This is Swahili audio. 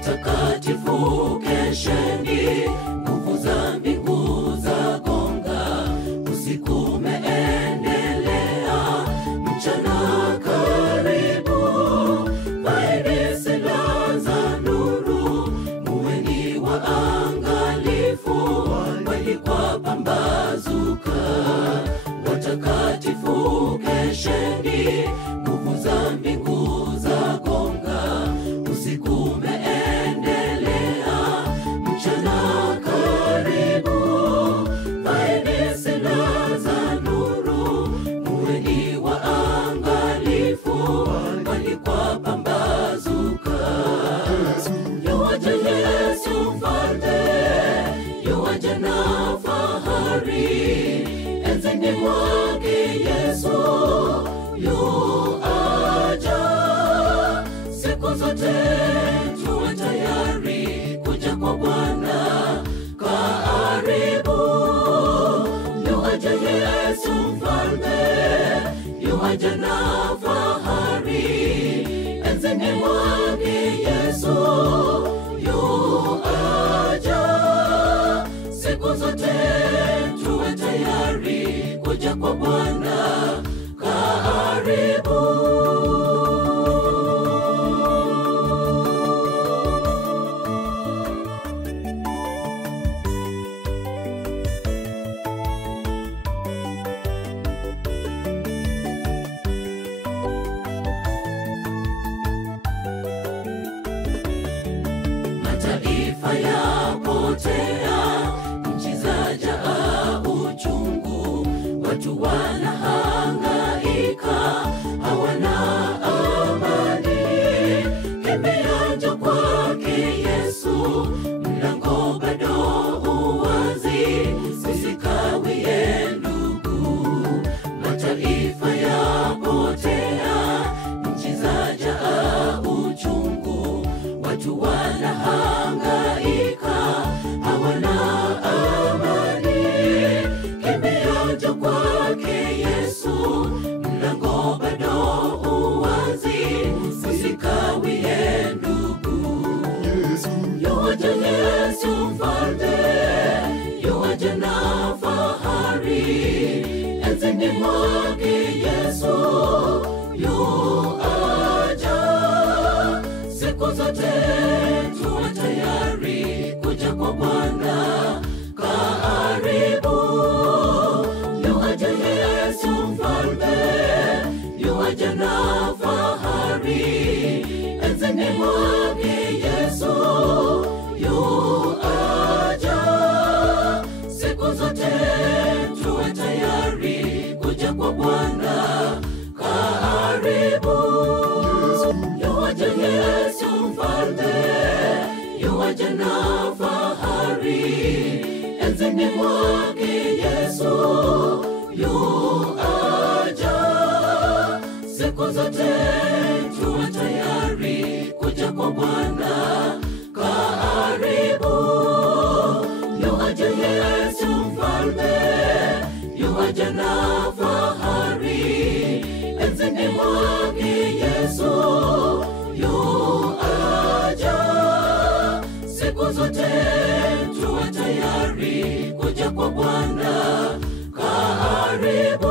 watakatifu kesheni, nguvu za mbingu za gonga, usiku umeendelea, mchana karibu. Vaeni silaha za nuru, muweni waangalifu, kweli kwa pambazuka. Watakatifu kesheni, nguvu za mbingu za gonga, usiku umeendelea, mchana karibu. Vaeni silaha za nuru, muweni waangalifu, kweli kwa pambazuka. Yuaja Yesu mfalme, yuaja na fahari, enzini mwake Yesu yuaja. Siku zote tuwe tayari kuja kwa Bwana, karibu. Yuaja Yesu mfalme, yuaja na fahari, enzini mwake Yesu yuaja. Siku zote tuwe tayari kuja kwa Bwana, karibu. Mataifa yapotea, nchi zajaa uchungu, watu wanahangaika, hawana amani. Kimbia njoo kwake Yesu, mlango bado uwazi, usikawie ndugu. Mataifa yapotea, nchi zajaa uchungu, watu wanahangaika, hawana amani. Kimbia njoo kwake Yesu, mlango bado uwazi, usikawie ndugu. Yuaja Yesu mfalme, yuaja na fahari, enzini mwake Yesu yuaja. Siku zote tuwe tayari kuja kwa Bwana, karibu. Yuaja Yesu mfalme, yuaja na fahari, enzini mwake Yesu yuaja. Siku zote tuwe tayari kuja kwa Bwana, karibu. Yuaja Yesu mfalme, yuaja na fahari, enzini mwake Yesu yuaja. Siku zote tuwe tayari kuja kwa Bwana, karibu. Yuaja Yesu mfalme, yuaja na fahari, enzini mwake Yesu yuaja. Siku zote tuwe tayari kuja kwa Bwana, karibu.